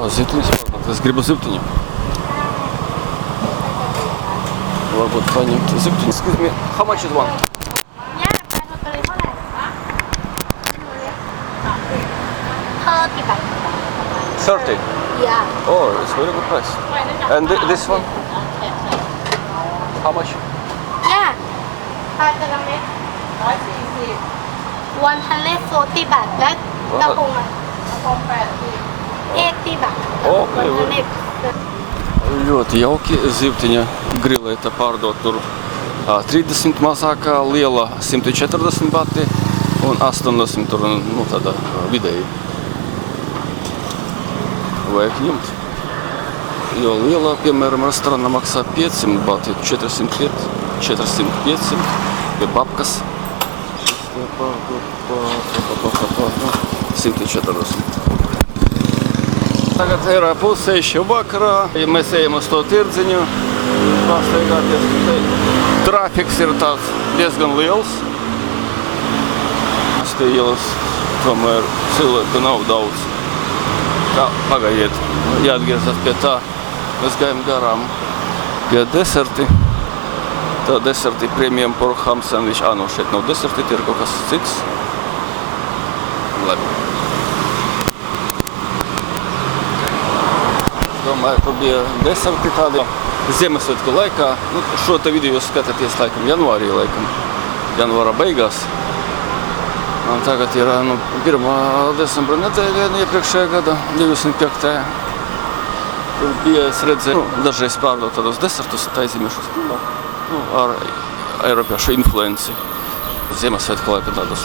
Zivtiņas varbūt. Es gribu zivtiņu. Varbūt paņemt zivtiņu. Excuse me, how much is one? $30. Yeah. Oh, it's very good price. And this one? How much? Yeah. 140 baht.และกระพงอ่ะ80 baht. Okay, ļoti jauki. Zivtiņa grilēta pārdot tur 30 mazākā, liela 140 bati un 80 tur, nu, tāda vidēji. Vajag ņemt. Jo lielā, piemēram, restorāna maksā 500 bati, 400, 500 pie babkas. 140. Tagad ir pusseši vakarā, ja mēs ejam uz to tirdziņu, pastaigāties. Trafiks ir tāds diezgan liels. Te ielas tomēr cilvēku nav daudz. Tā, pagaidiet, jāatgriezās pie tā. Mēs gājam garām pie deserti. Tā deserti premium pork ham sandwich. Nu šeit nav deserti, tie ir kaut kas cits. Labi. Es domāju, tur bija deserti tādi Ziemassvētku laikā. Nu, šo te video jūs skatāties laikam janvārī, janvāra beigās. Un tagad ir 1. decembra nedēļa, iepriekšējā gada, 25. Tur bija, es redzēju, dažreiz pārdot tādos desertus, taizīmiešus, ar eiropiešu influenci. Ziemassvētku laika tādos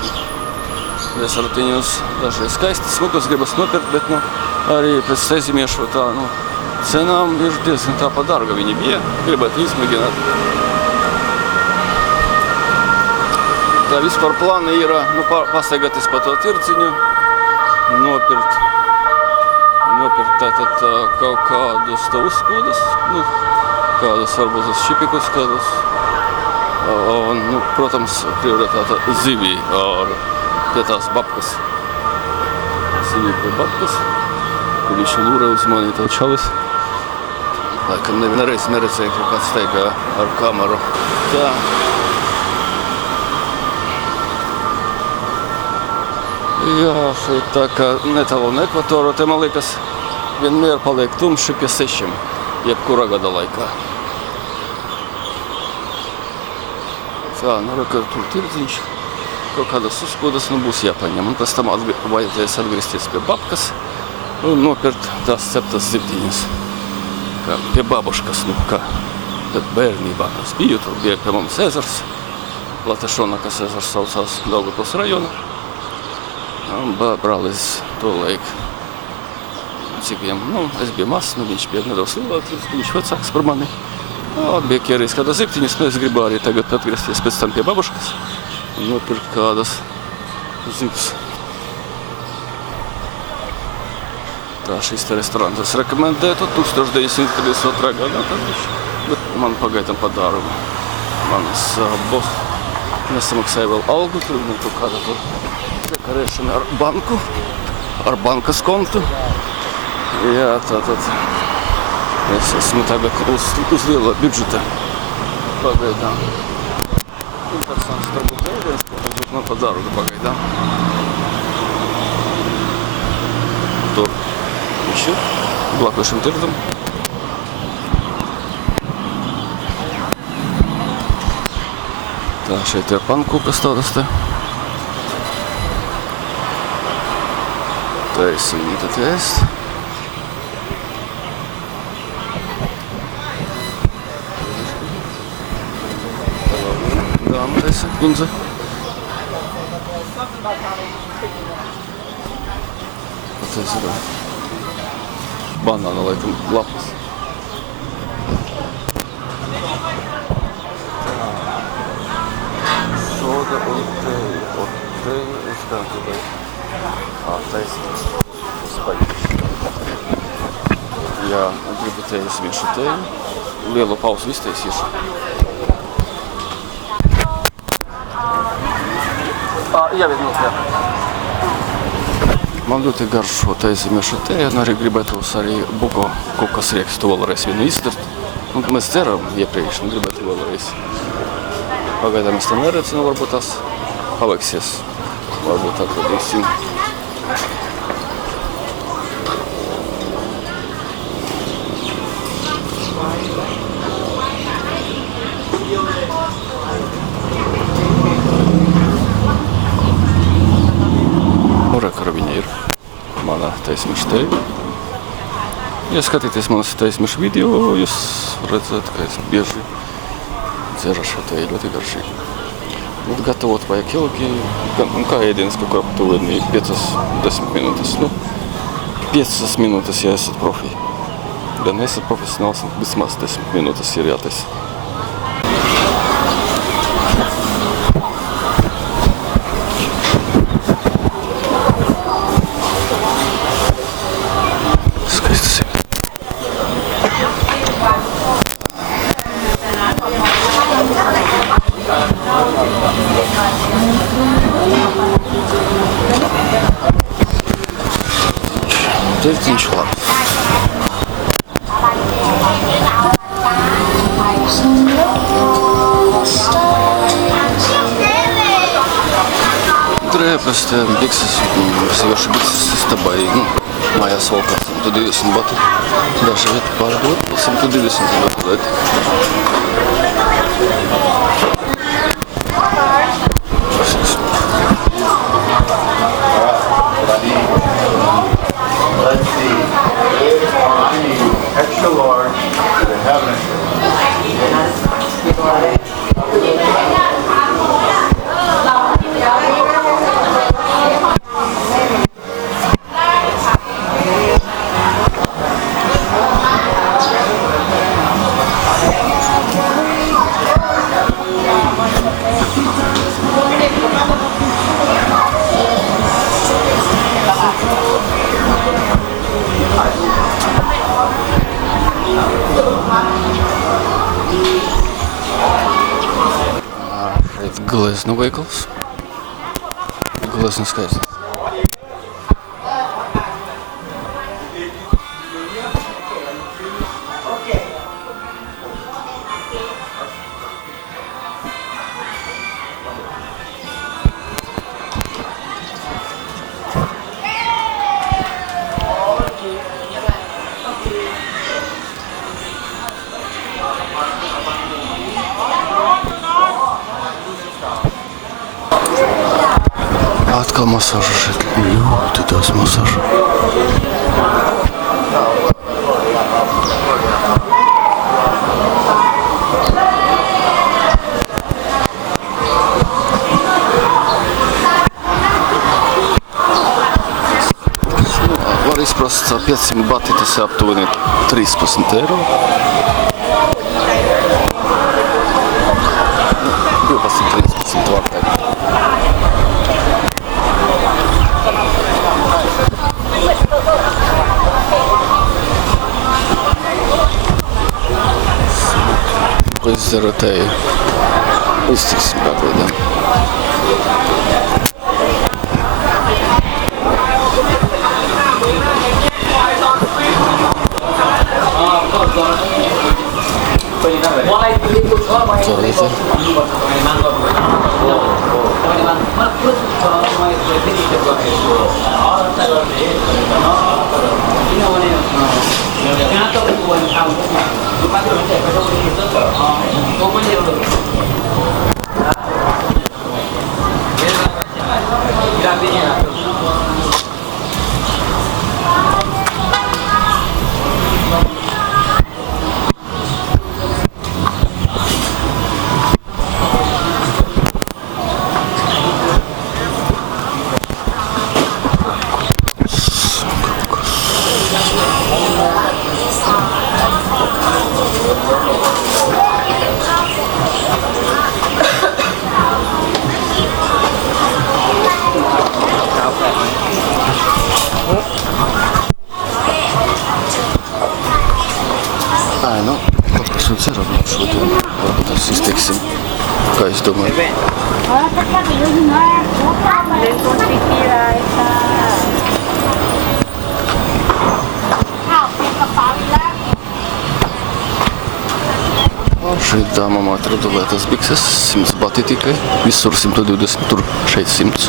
desertiņus, dažreiz skaisti, smukas gribas nopirkt, bet arī pēc taizīmiešu tā, cenām ir diezgan tā pa darga viņi bija, gribētu izmēģināt. Tā vispār plāni ir pastaigāties pa to tirdziņu, nopirkt tātad kaut kādus uzkūdus, kādus varbūt uz šipikus, kādus, un, protams, prioritāte zivī pie tās babkas. Zivī pie babkas, kur viņš lūra uz mani tā čalis. Laikam nevienreiz neredzēju, ka kāds steigā ar kameru. Tā. Jā, šeit tā kā netālu no ekvatora, te man liekas, vienmēr paliek tumši pie 6, jebkurā gada laikā. Tā, reka, tur tirdziņš, kaut kādas uzkodas, būs jāpaņem. Un pēc tam vajadzēs atgriezties pie babkas un nopirkt tās ceptas zivtiņas. Kā pie babuškas, kā bērnībā es biju, tur bija pie mums ezers, Latešona, kas ezers saucās Daugavpils rajona. Brālis to laiku, cik viņam, es biju mazs, viņš bija nedaudz lielāks, viņš vecāks par mani. Bija kierījis kāda zivtiņas, es gribu arī tagad atgriezties pēc tam pie babuškas un nopirkt kādas zivs. Tā šīs te restorāns es rekomendētu 1932. gadā, bet man pagaidām pa dārgu. Manas boss nesamaksāja vēl algu, tur kaut kāda tur dekorēšana ar bankas kontu. Jā, tātad es esmu tagad uz liela budžeta pagaidām. Interesants varbūt ēdiens, bet man pa dārgu pagaidām. Tur viņš ir blakušam tirdzam. Tā, šeit ir pankūkas tādas te. Taisim tad ēst. Dāma taisa, kundze. Tas ir banāna, laikam, lapas. Soda un teju, es kā gribēju. Taisnīgs. Jā, gribu teju smiešu teju. Lielu pausu iztaisīšu. Jā, vienu, jā. Man ļoti garšo teizīmiešu te, un arī gribētos arī buko kukas riekstu vēlreiz vienu izdart. Un mēs ceram iepriekš, un gribētu vēlreiz. Pagaidām es to neredzu, nu varbūt tas paliksies. Varbūt atradīsim. Ar viņa ir manā teizīmiešu te. Ja skatīties manas teizīmiešu video, jūs redzat, ka es bieži dzeru šo te ļoti garšīgi. Bet gatavot vajag ilgi, kā ēdienas kaut kā aptuveni 5-10 minūtes. 5 minūtes, ja esat profi. Ja neesat profesionāls, vismaz 10 minūtes ir jātaisa. Viņš labs. Drēbes, bikses, sevišķi bikses istabai, mājās valkās 120 bati. Daži vieti pārdot, 120 bati lieti. Let's see. I need extra large. They haven't. Glezno veikals. Glezno skaists. Atkal masāža šeit. Ļoti daudz masāža. Var izprast 500 bati, tas ir aptuveni 13 eiro. 12-13 vārtēm. Izdarotēju. Iztiksim kāpēdām. esmu cerams šodien. Varbūt tas izteiksim, kā es domāju. Šeit dāmām atradu lētas bikses, 100 bati tikai, visur 120, tur šeit 100.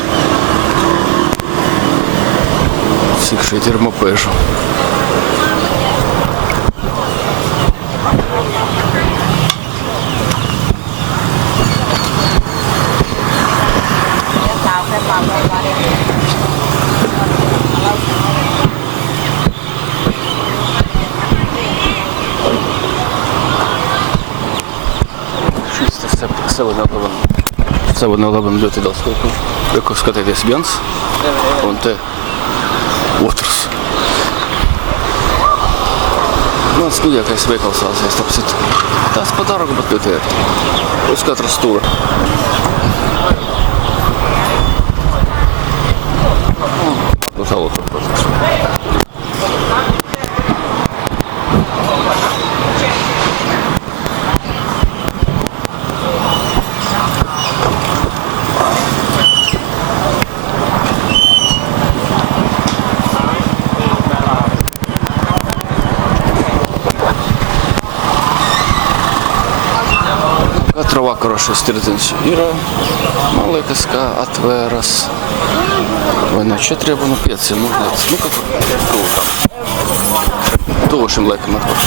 Cik šeit ir mopēžu? Šis tas 7-Eleven ļoti daudz kaut ko skatieties viens un te otrs. Mans mīļākais veikals Āzijā, starp citu. Tas pa dārgu, bet ļoti ērti. Uz katra stūra. Nu, tālāk, protams. Katru vakaru šis tirdziņš ir, man liekas, kā atvēras vai no 4 vai no 5, nu, kaut kā tuvu šim laikam atvēr.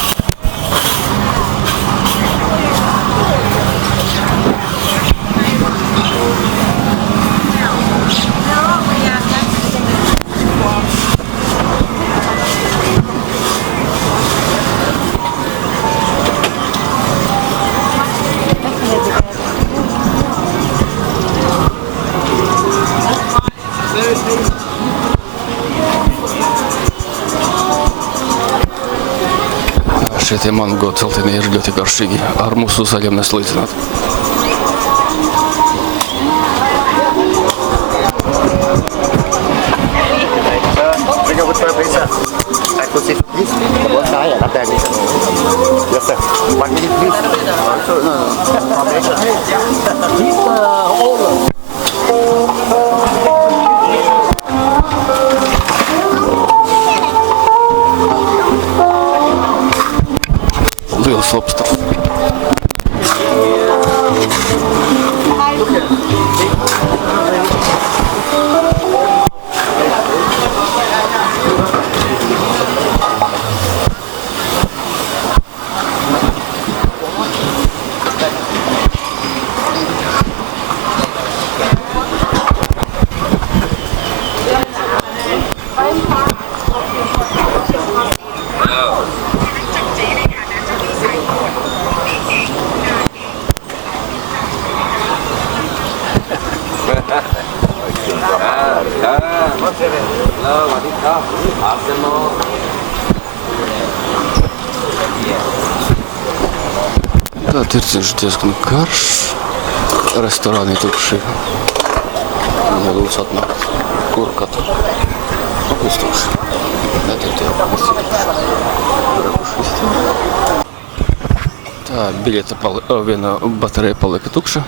Šie mango celtiņi ir ļoti garšīgi, ar mūsu zaļiem neslīdzināt. Exclusive, please. One side, not that. Yes, sir. 1 minute, please. He's the owner. Liels lobsters. Tā tirdziņš diezgan karš, restorāni tukši. Nelūdz atnākt, kuru katru. Viss tukši. Netietie, visi tukši. Tā, biļeta viena baterija palika tukša.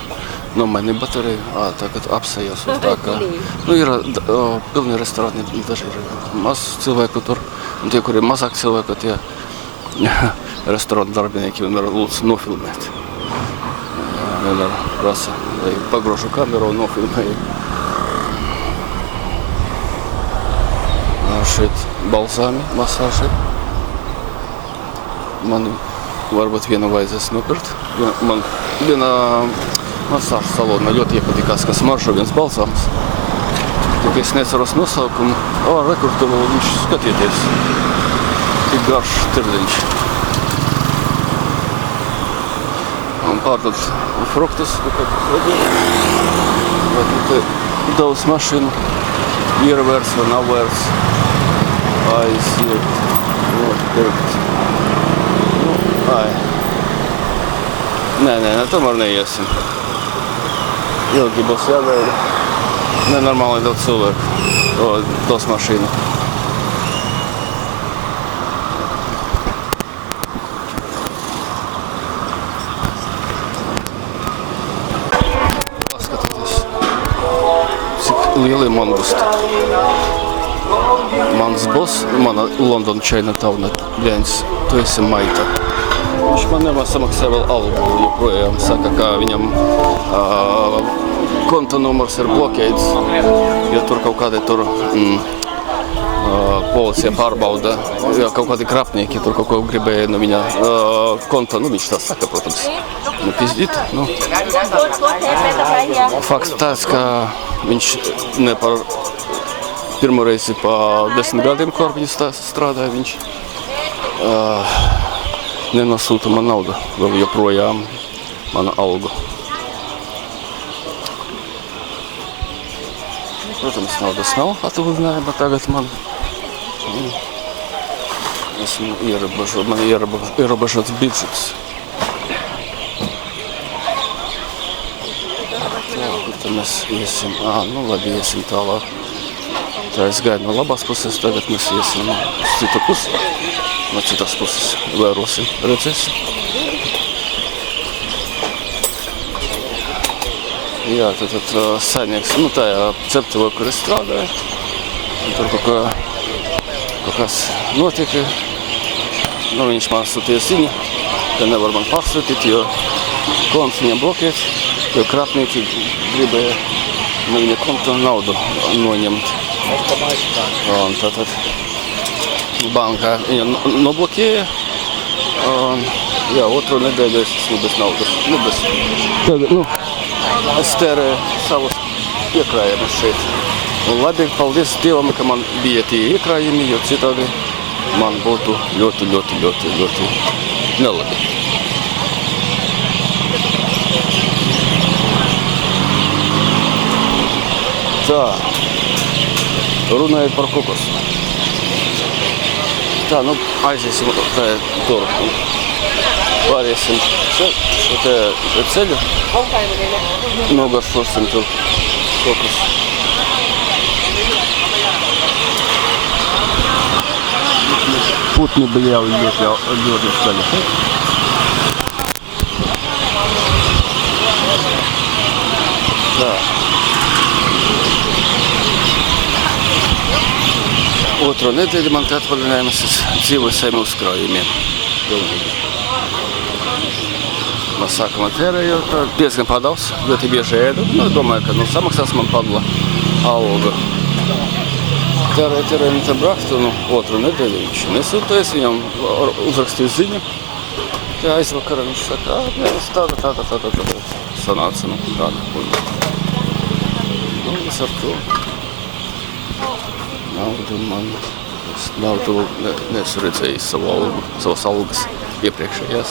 Nomainīja bateriju, tagad apsējos uz tā, ka ir pilni restorāni, daži ir maz cilvēku tur, un tie, kur ir mazāk cilvēku, tie restorāna darbinieki vienmēr lūdzu nofilmēt. Vienmēr prasa, lai pagrožu kameru un nofilmēju. Šeit balzāmi, masāži. Man varbūt vienu vajadzēs nopirkt. Man viena masāžu salonā ļoti iepatikās, ka smaržo viens balzāms. Tikai es neceros nosaukumu. Rekur, tur viņš skatieties. Tik garš tirdziņš. Un pārdod fruktus, daudz mašīnu, ir vērts vai nav vērts, aiziet, pirkt. Nē, tomēr neiesim. Ilgi būs jāgaida. Nenormāli daudz cilvēku, daudz mašīnu. Lieli mangusti. Mans boss, mana London Chinatown viens, tu esi maita. Viņš man nesamaksā vēl algu joprojām. Saka, ka viņam konta numurs ir bloķēts. Ja tur kaut kādi policija pārbauda, ja kaut kādi krapnieki tur kaut ko gribēja no viņa konta, viņš tā saka, protams, pizdīt. Fakts tāds, ka viņš ne par pirmo reizi pa 10 gadiem, kur viņš strādāja, viņš nenosūta man naudu, vēl joprojām mana algu. Protams, naudas nav atvadinājuma tagad man. Esmu ierobežots budžets. Tā, kur tad mēs iesim? Labi, iesim tālāk. Tā es gaidu no labās puses, tagad mēs iesim uz citu pusi. No citas puses vērosim, redzēsim. Jā, tad saimnieks, tajā ceptuvē, kur es strādāju. Tur kaut kas notika. Viņš man sūtīja ziņu, ka nevar man pārsūtīt, jo konts viņam bloķēts, jo krapnieki gribēja no viņa konta naudu noņemt. Un tātad banka viņam nobloķēja. Jā, otru nedēļu es esmu bez naudas. Es tērēju savus iekrājumus šeit. Un labi, paldies Dievam, ka man bija tie iekrājumi, jo citādi man būtu ļoti nelabi. Tā, runājot par kokosu. Tā, aiziesim tur. Pāriesim šo ceļu. Nogaršosim tur kokus. Putni bļauj ļoti skaļi. Tā. Otro nedēļu man te atvaļinājums, es dzīvoju saviem uzkrājumiem. No sākuma tērēju diezgan padaudz, ļoti bieži ēdu. Domāju, ka samaksās man padla alga. Tērēju te brakt, otru nedēļu viņš nesūtais, viņam uzrakstīja ziņu. Te aizvakarā viņš saka, tāda sanāca, kāda. Es ar to naudu man, naudu neesmu redzējis savas algas iepriekšējās.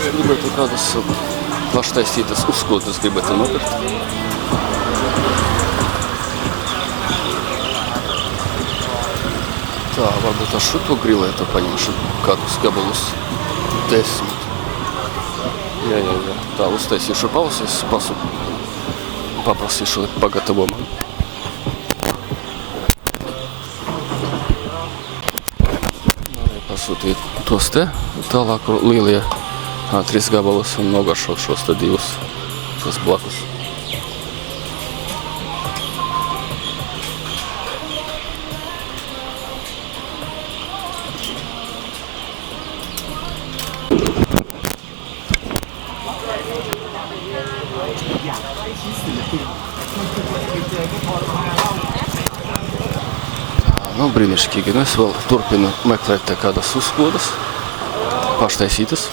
Es gribētu kādas plaštaisītas uzkotas gribētu nopirkt. Tā, varbūt ar šito grilētu paņemšu kādus gabalus 10. Jā. Tā, uztaisīšu pauses, paprasīšu pagatavo man. Pasūtīt tos te, tālāk lielie 3 gabalus un nogaršot šos te 2, kas blakus. Brīnišķīgi. Es vēl turpinu meklēt kādas uzkodas, paštaisītas.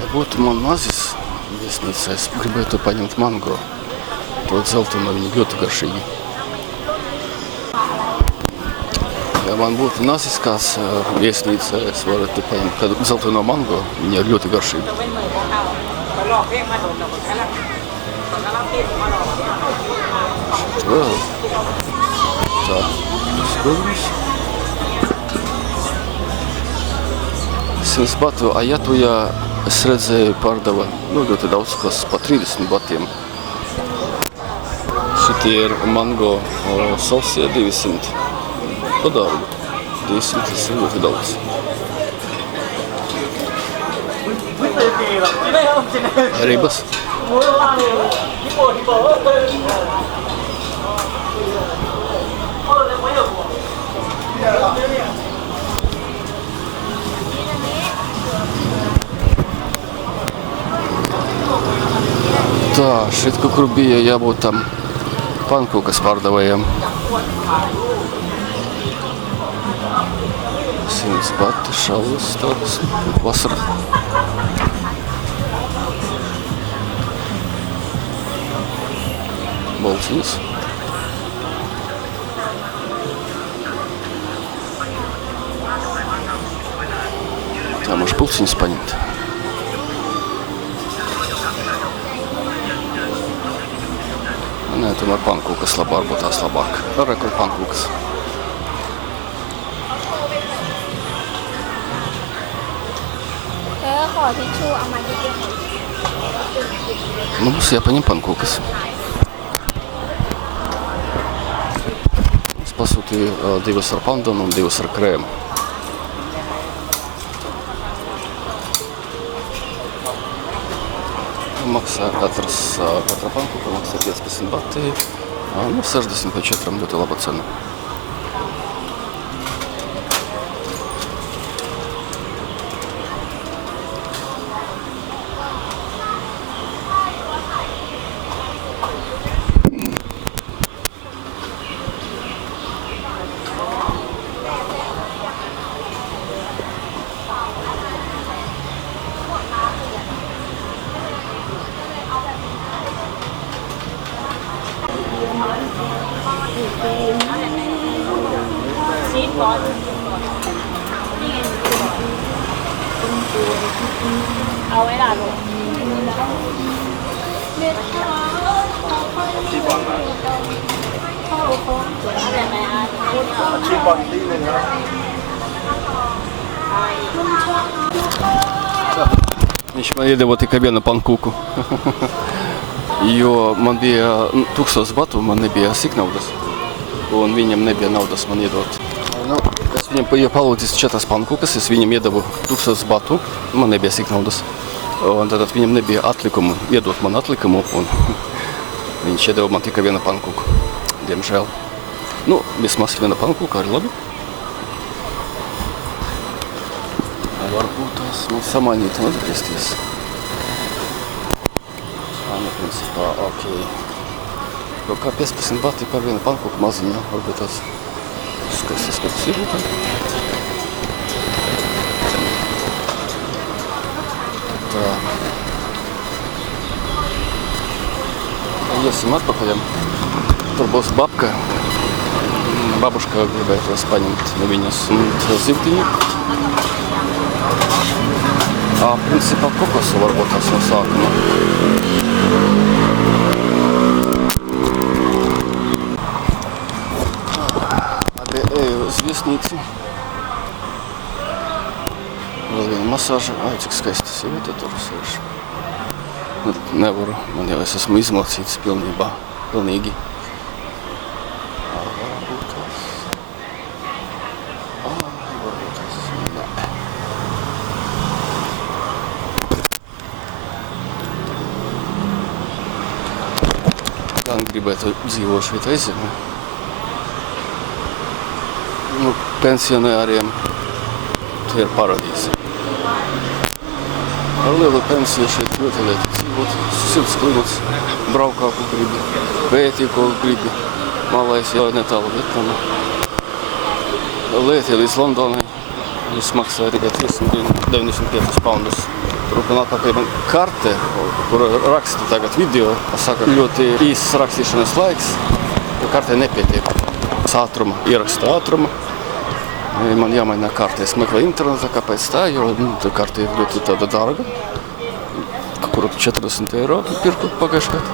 Ja būtu man mazis viesnīca, es gribētu paņemt mango. To dzeltenu viņi ļoti garšīgi. Ja man būtu nasiskās viesnīca, es varētu paņemt kādu zeltaino mango. Viņi ir ļoti garšīgi. Vēl. Tā, skudums. 100 batu, a ja tu ja Es redzēju, pārdeva ļoti daudz kas pa 30 batiem. Šitie ir mango sausie 200. Pa dārgu. 200 tas ir ļoti daudz. Ribas. Tā, šeit kaut kur bija jābūt tam pankūkas pārdevējiem. 100 bati, šalis, tādas vasara. Balciņas. Tā može pulciņas paņemt. Nē, tomēr pankūkas labāk, varbūt tās labāk. Arī kur pankūkas. Nu, būs jāpaņem pankūkas. Es pasūtīju 2 ar pandonu un 2 ar krēmu. Maksā katra pankūka maksā 15 bati, no 60 līdz 4 ļoti laba cena. Viņš man iedeva tikai vienu pankūku, jo man bija 1000 batu, man nebija siknaudas, un viņam nebija naudas man iedot. Nu, es viņam palūdzu 4 pankūkas, es viņam iedevu 1000 batu, man nebija siknaudas, un tad viņam nebija atlikumu, iedot man atlikumu, un viņš iedeva man tikai vienu pankūku, diemžēl. Nu, vismaz viena pankūka arī labi. Varbūt tās man samainīt un atgriezties. Principā, ok. Kaut kā 15 bati par vienu pankūku maziņu, varbūt tās skaistas, kas tas ir. Tā. Iesim atpakaļam. Tur būs babka. Babuška gribētos paņemt no viņas zivtiņu. Principā kokosu varbūt tās no sākuma. Abi eju uz viesnīcu. Vēl viena masāža. Ai, cik skaisti sieviete tur sēž. Nevaru, man jau es esmu izmocīts pilnīgi. Gribētu dzīvot šeit aizemē. Nu, pensionāriem tie ir paradīze. Ar lielu pensiju šeit ļoti lieti dzīvot, silts klimats, braukā, ko gribi, pētī, ko gribi, malais jau netālu Vietnama. Lieti līdz Londonai, viņš maksā tikai 395 poundus. Turpināt atpakaļ man karte, kur raksta tagad video, saka, ļoti īsts rakstīšanas laiks, jo kartē nepietiek ātruma, ieraksta ātruma. Man jāmaina karte, es meklēju internetā, kāpēc tā, jo karte ir ļoti tāda dārga. Kur 40 eiro pirku pagājušajā gadā.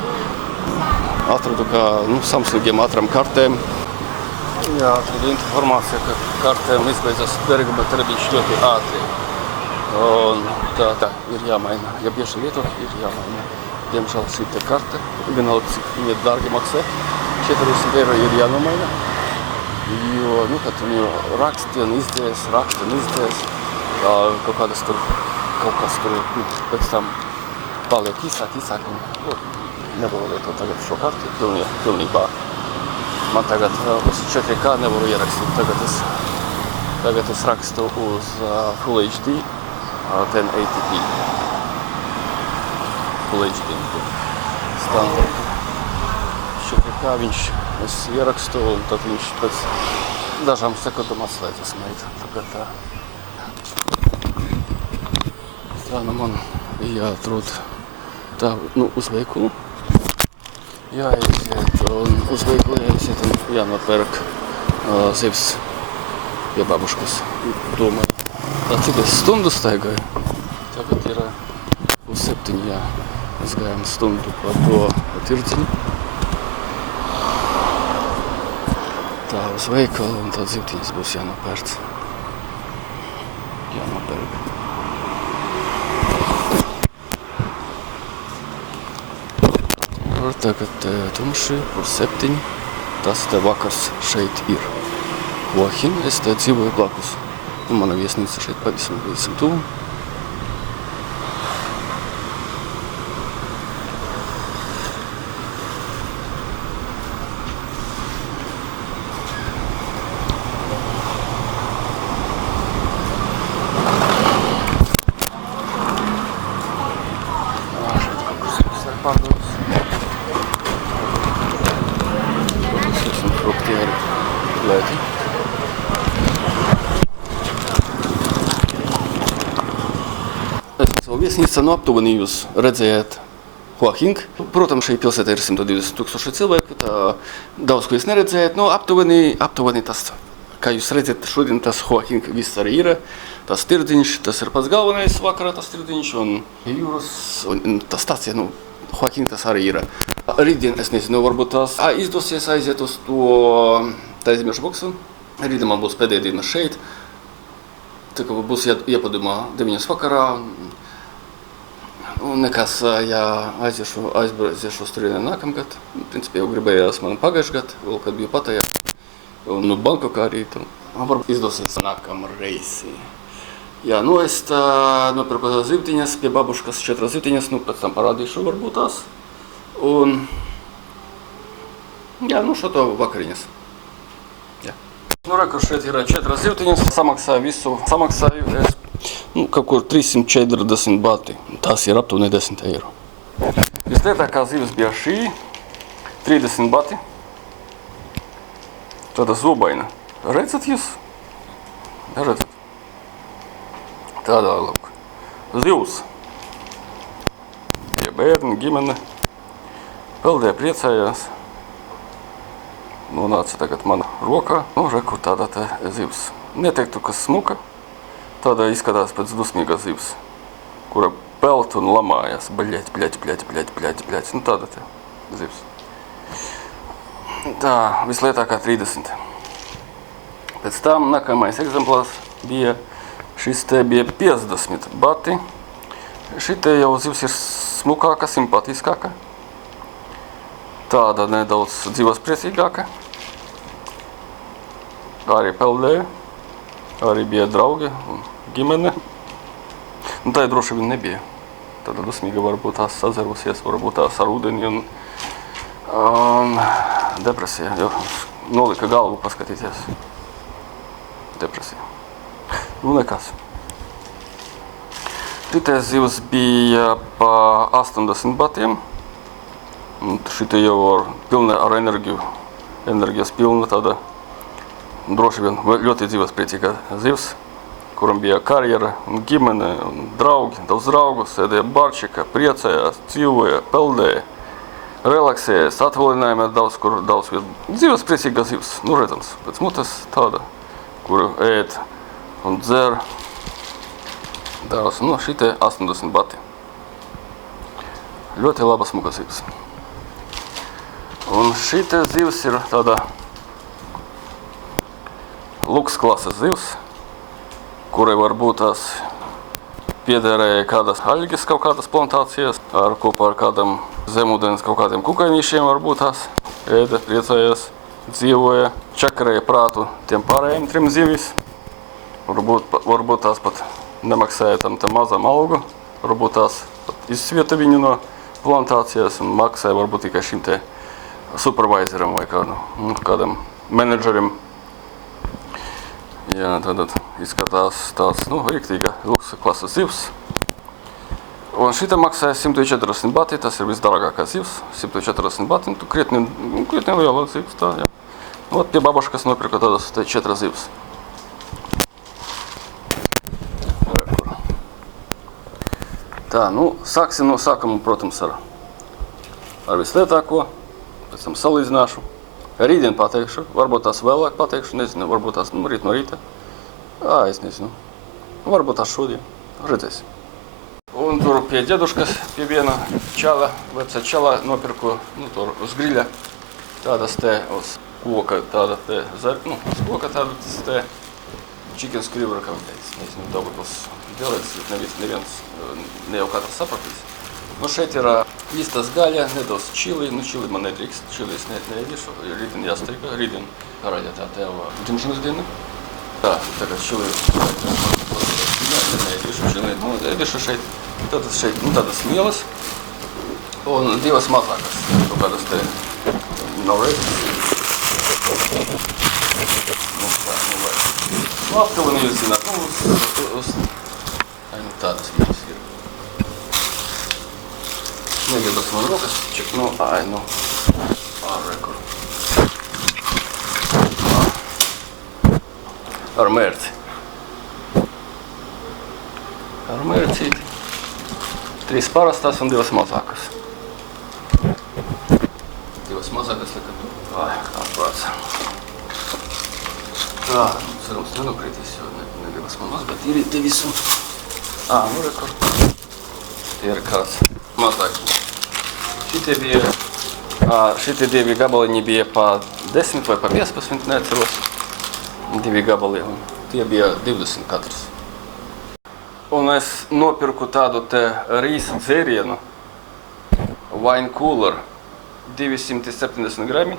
Atradu kā Samsungiem ātram kartēm. Jā, atradu informāciju, ka kartēm izbeidzas derīguma termiņš ļoti ātri. Un tā ir jāmaina. Ja bieži lietot, ir jāmaina. Diemžēl šī te karte, vienalga, cik viņa dārgi maksā, 40 eiro ir jānomaina. Jo, kad viņu raksti un izdzēs, kaut kas tur pēc tam paliek īsāk. Nevaru lietot tagad šo karti pilnībā. Man tagad uz 4K nevaru ierakstīt. Tagad es rakstu uz Full HD 1080p. Full HD standarta. 4K es ierakstu, un tad viņš pēc dažām sekundām atslēdzas meita. Tagad tā man jāatrod tā, uz veikalu. Jāiziet, un uz veikalu jāiziet un jānopērk zivs pie babuškas. Domāju, cik es stundu staigāju? Tagad ir 7, jā. Mēs gājām stundu pa to tirdziņu. Tā uz veikalu, un tad zivtiņas būs jānopērc. Tagad tumši par 7. Tas te vakars šeit ir. Huahin, es te dzīvoju blakus. Mana viesnīca šeit pavisam tuvu. Viesnīca aptuveni jūs redzējāt Huahin. Protams, šī pilsēta ir 120 000 cilvēku, tā daudz, ko jūs neredzējāt. Aptuveni tas, kā jūs redzat, šodien tas Huahin viss arī ir. Tas tirdziņš, tas ir pats galvenais vakarā, tas tirdziņš, un jūras, un tā stācija, Huahin tas arī ir. Rītdien, es nezinu, varbūt tās izdosies aiziet uz to taizemiešu boksu. Rītdien man būs pēdējā diena šeit. Tā kā būs iepadomā 9 vakarā. Un nekas, ja aizbraucu uz turieni nākamgad. Principā jau gribējās man pagājušajā gadā, vēl kad biju Pattājā. Un Bankokā arī. Varbūt izdosies nākamā reisi. Jā, es nopirku zivtiņas pie babuškas, 4 zivtiņas, pēc tam parādīšu varbūt tās. Un, jā, šo to vakariņas. Jā. Reku, šeit ir 4 zivtiņas, samaksāju es. Kaut kur 340 bati. Tas ir aptuveni 10 eiro. Vislietākā zivis bija šī, 30 bati. Tāda zobaina. Redzat jūs? Redzat? Tādā lūk. Zivs. Ja bērni, ģimene. Peldē priecājās. Nonāca tagad mana rokā. Reku tāda te zivs. Neteiktu, kas smuka. Tādā izskatās pēc dusmīgā zivs, kura pelt un lamājas. Bļaļ. Tāda te zivs. Tā, vislietākā 30. Pēc tam nākamais eksemplārs bija, šis te bija 50 bati. Šite jau zivs ir smukāka, simpatiskāka. Tāda nedaudz dzīvos priecīgāka. Arī peldēja. Arī bija draugi un ģimene. Tā droši vien nebija. Tāda dusmīga varbūt tās sazarusies, varbūt tās ar ūdeni un depresija. Jo nolika galvu paskatīties. Depresija. Nekas. Šitais zivs bija pa 80 batiem. Šitie jau ar enerģijas pilna tāda. Droši vien ļoti dzīves priecīga zivs, kuram bija karjera, un ģimene, un draugi, daudz draugu, sēdēja barčika, priecājās, dzīvoja, peldēja, relaksējas, atvaļinājumā daudz viet. Dzīves priecīga zivs, redzams, pēc mutes tāda, kuru ēd un dzer. Daudz, šitie 80 bati. Ļoti laba smuka zivs. Un šitie zivs ir tāda luks klases zivs, kurai var būt tās piederēja kādas aļģes kaut kādas plantācijas, kopā ar kādam zemūdens kaut kādiem kukainīšiem varbūt tās ēda, priecājās, dzīvoja, čakarēja prātu tiem pārējiem 3 zivis. Varbūt tās pat nemaksāja tam mazam algu, varbūt tās pat izsvieta viņu no plantācijas un maksāja varbūt tikai šim te supervisoram vai kādam menedžerim. Jā, tad izskatās tāds, rīktīga luksa klases zivs. Un šita maksāja 140 bati, tas ir visdārgākais zivs, 140 bati, krietni liela zivs, tā, jā. Ot pie babaškas nopirka tādas 4 zivs. Tā, sāksim no sākuma, protams, ar vislietāko, pēc tam salīdzināšu. Rītdien pateikšu, varbūt tās vēlāk pateikšu, nezinu, varbūt tās rīt no rīta. Es nezinu, varbūt tās šodien, redzēsim. Un tur pie ģeduškas, pie viena čala, vecā čala nopirku, tur uz griļa, tādas te uz koka, tāda te, uz koka tādas te chicken skriver, kā viņi teica, nezinu, dabūtos dialekts, neviens ne jau katrs sapratīs. Šeit ir īstas gaļa, nedaudz čili, čili man nedrīkst, čili es neēdīšu, rītdien jāsteika, rītdien parādīja tā tēva dzimšanas diena. Tā, tagad čili neēdīšu, čili neēdīšu šeit, tādas šeit, tādas lielas un 2 mazākas, kaut kādas te nav reizes. Apkavani jūs zināt, tādas viņas ir. Negribas man rokas, ček, rekur. Ar mērci. Ar mērcīti. 3 parastās un 2 mazākas. 2 mazākas, ārprāts. Tā, cerams, nenokritīs, jo negribas man maz, bet ir te visu. Rekur. Tie ir kāds mazāks. Šitie 2 gabaliņi bija pa 10 vai pa 15, neatceros. 2 gabali, un tie bija 20 katrs. Un es nopirku tādu te rīsa dzērienu, wine cooler, 270 grami,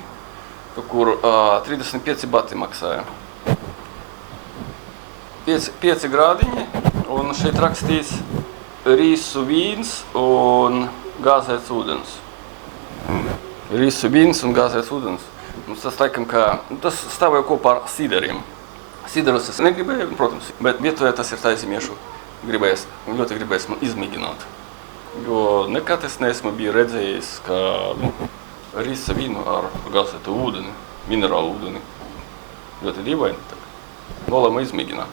kur 35 bati maksāja. 5 grādiņi, un šeit rakstīts rīsu vīns un gāzēts ūdens. Rīsu vīns un gāzēts ūdens. Tas laikam tas stāvēja kopā ar sideriem. Siderus es negribēju, protams, bet vietoja tas ir taizimiešu. Ļoti gribējis man izmēģināt. Jo nekad es neesmu biju redzējis, ka rīsa vīnu ar gāzētu ūdeni, minerālu ūdeni. Ļoti dīvaini. Nolēmu izmēģināt.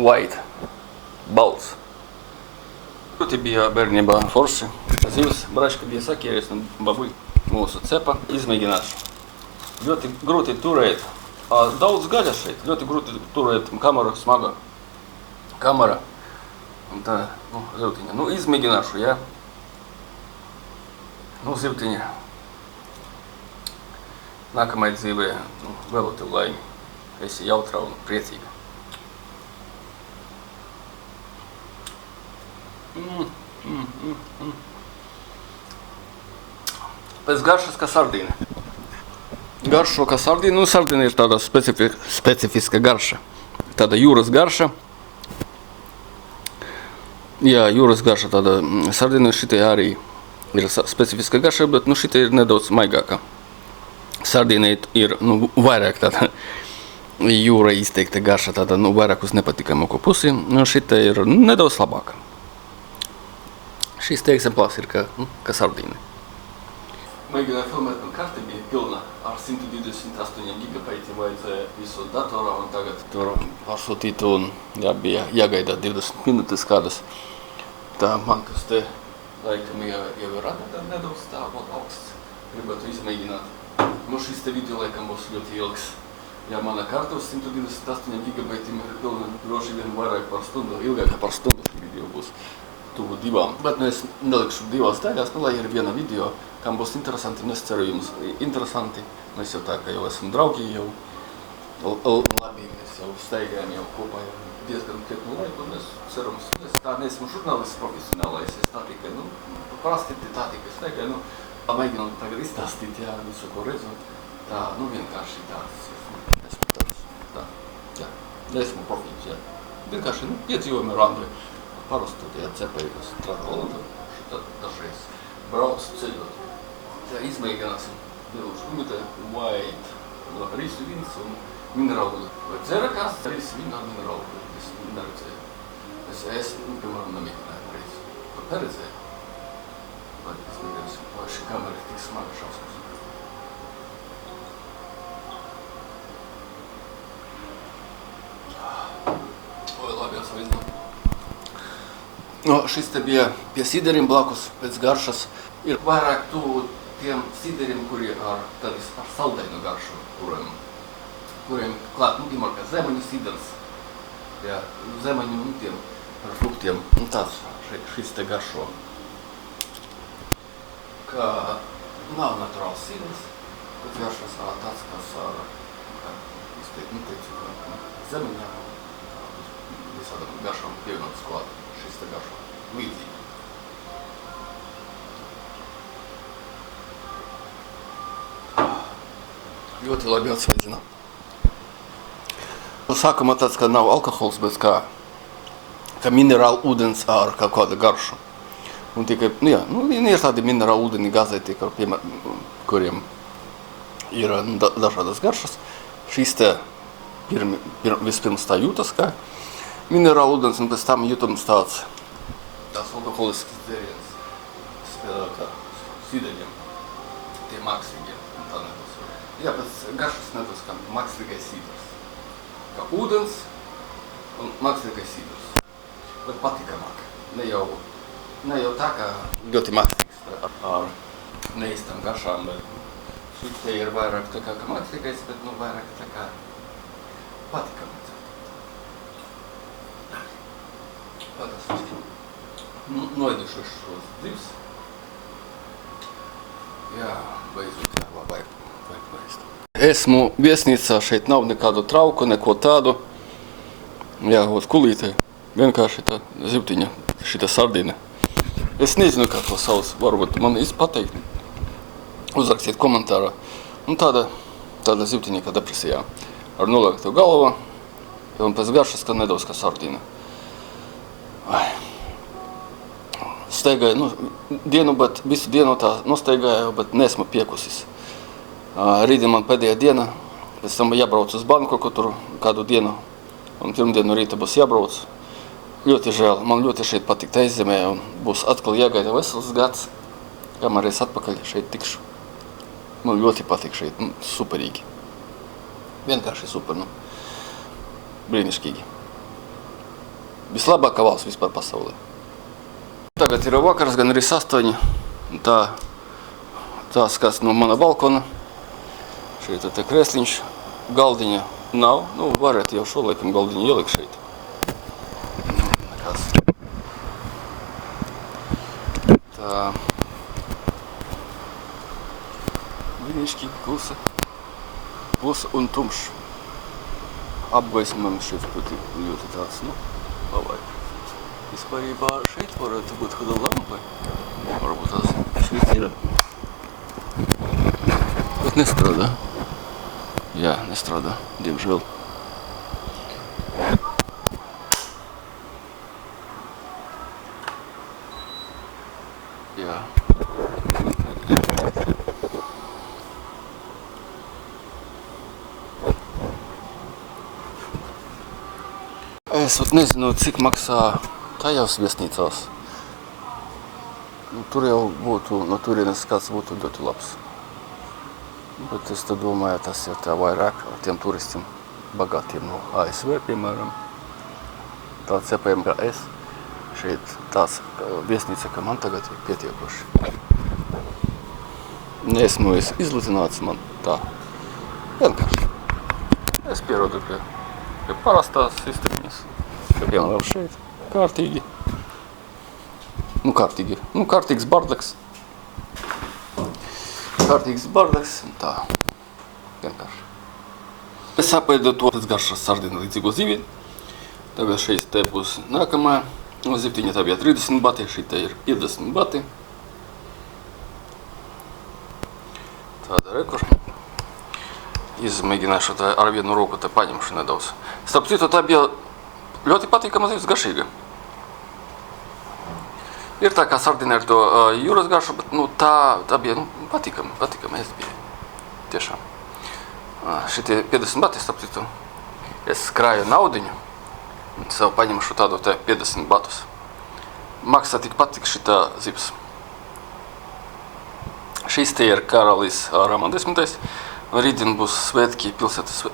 White. Balts. Ļoti bija bērnībā forši. Zivs braška bija sakieries un babuļ mūsu cepa. Izmēģināšu. Ļoti grūti turēt. Daudz gaļa šeit. Ļoti grūti turēt kameru smaga. Kamera. Un tā, zivtiņa. Izmēģināšu, jā. Zivtiņa. Nākamai dzīvē, vēlu tev laimi. Esi jautrā un priecīga. Pēc garšas kā sardīne. Garšo kā sardīne, sardīne ir tāda specifiska garša. Tāda jūras garša. Jā, jūras garša tāda sardīne, šitie arī ir specifiska garša, bet šitie ir nedaudz maigāka. Sardīne ir vairāk tāda jūra izteikta garša, tāda vairāk uz nepatīkamāko pusi, šita ir nedaudz labāka. Šis te eksemplārs ir kā sardīne. Mēģināju filmēt, man karte bija pilna ar 128 gigabaitiem vajadzēja visu datorā un tagad tur pārsūtīt un bija jāgaida 20 minūtes kādas. Tā man kas te laikam jau ir nedaudz tā augsts. Gribētu izmēģināt. Šis te video laikam būs ļoti ilgs. Ja mana karte uz 128 gigabaitiem ir pilna, droši vien vairāk par stundu, ilgāk par stundu šī video būs. Tuvu 2. Bet es nelikšu 2 daļās, lai ir viena video, kam būs interesanti, es ceru jums interesanti. Es jau tā, ka jau esmu draugi jau. labi, mēs jau steigājam jau kopā jau diezgan krietnu laiku, un es cerams, es tā neesmu žurnālists profesionālais, es tā tikai, parasti tā tikai steigāju, mēģinu tagad izstāstīt, jā, visu, ko redzu, tā, vienkārši tāds, esmu tāds, tā, jā, neesmu profīts, jā, vienkārši, piedzīvojumi ar Andriju, parasti, jā, cepēju, strādā Londonu, šitā dažreiz braucu ceļot, jā, izmēģināsim, Vilūšu kumite, white, risu vins un minerālu. Vai dzera kāds risu vina minerālu? Es neredzēju. Es piemēram, nemēģināju reiz. Par neredzēju. Vai es mēģināsim, vai šī kamera ir tik smaga šausmas. Oi, labi, jāsavīdzināt. Šis te bija pie sideriem blakus, pēc garšas. Ir vairāk tu tiem sideriem, kuri ar saldainu garšu, kuriem klāt, piemēram, kā zemaņu siders, jā, zemaņu, tiem ar fruktiem, tāds šis te garšo. Kā nav naturāls siders, bet garšas tāds, kas ar, zemaņām, visādām garšām pievienotas klāt, šis te garšo līdzīgi. Ļoti labi atsveidzina. Sākumā tāds, ka nav alkohols, bet kā minerāla ūdens ar kaut kādu garšu. Un tikai, ir tādi minerāla ūdeni gazēti, kuriem ir dažādas garšas. Šis te vispirms tā jūtas kā minerāla ūdens, un pēc tam jūtams tāds alkoholisks dzēriens, kā sideļiem, tie mākslīgie. Jā, pēc garšas nedos kā mākslīgais sidrs. Kā ūdens un mākslīgais sidrs. Bet patīkamāk. Ne jau tā kā ļoti mākslīgs ar neīstām garšām, bet šī te ir vairāk tā kā mākslīgais, bet vairāk tā kā patīkamāk. Fantastiski. Noiduši šos divs. Jā, beidzot, jā, vajag. Esmu viesnīcā, šeit nav nekādu trauku, neko tādu. Jā, kulītē, vienkārši tā zivtiņa, šita sardīne. Es nezinu, kā to sauc, varbūt man pateikt, uzrakstīt komentārā. Un tāda zivtiņa, kā depresijā, ar noliektu galvu, un pēc garšas, kā nedaudz kā sardīne. Steigāju, dienu, bet visu dienu tā nosteigāju, bet neesmu piekusis. Rītdien man pēdējā diena, pēc tam jābrauc uz Bankoku tur kādu dienu, un pirmdienu rīta būs jābrauc. Ļoti žēl, man ļoti šeit patīk Aizemē, un būs atkal jāgaida vesels gads, kamēr es atpakaļ šeit tikšu. Man ļoti patīk šeit, superīgi. Vienkārši super, brīnišķīgi. Vislabākā valsts vispār pasaulē. Tagad ir vakars, gan arī 8, tā skats no mana balkona. Šeit ir te kresliņš, galdiņa nav, varētu jau šo laikam galdiņu ielikt šeit. Nekas. Tā. Brīnišķīgi, klusa un tumšs. Apgaismojums šeit ļoti tāds, labāk. Vispārībā šeit varētu būt kāda lampa. Varbūt tās šeit ir. Bet nestrādā. Jā, nestrādā, diemžēl. Jā. Es nezinu, cik maksā tajās viesnīcās. Tur jau būtu, no turienes kāds būtu ļoti labs. Bet es domāju, tas ir tā vairāk ar tiem turistiem bagātiem no ASV, piemēram. Tāds cepējiem kā es. Šeit tāds viesnīca, ka man tagad ir pietiekoši. Neesmu izlutināts, man tā vienkārši. Es pierodu pie parastās sistēmas. Piemēram šeit, kārtīgi. Kārtīgs bardaks. Kārtīgs bardaks un tā, vienkārši. Es apēdu to pēc garšas sardinu līdzīgo zivi. Tagad šeit te būs nākamā zivtiņa, tā bija 30 bati, šī te ir 50 bati. Tāda rekur. Izmēģināšu tā ar vienu roku te paņemšu nedaudz. Starp citu, tā bija ļoti patīkama zivs, garšīga. Ir tā kā sardina ar to jūras garšu, bet tā bija patīkama ēst bija. Tiešām. Šitie 50 bati, starp citu, es krāju naudiņu, sev paņemšu tādu te 50 batus. Maksā tikpat tik šitā zivs. Šīs te ir karalis Rāman 10. Rītdien būs svētki, pilsētas,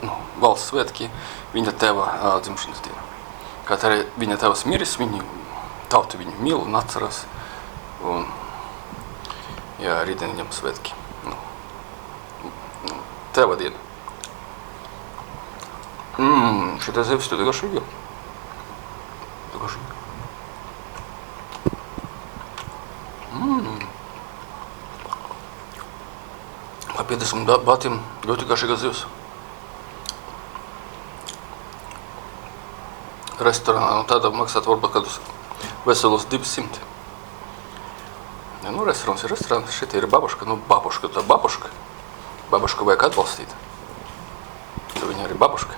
valsts svētki, viņa tēva dzimšanas diena. Kā arī viņa tēvs miris, tauta viņu mīl un atceras. Un, jā, rītdien viņam svētki. Tēva diena. Šitā zivs ļoti garšīga. Pa 50 batiem ļoti garšīga zivs. Restorānā tāda maksāt varbūt kādus veselos 200. Ja, restorāns ir restorāns, šeit ir babuška. Babuška, tā babuška. Babušku vajag atbalstīt. Viņa arī babuška.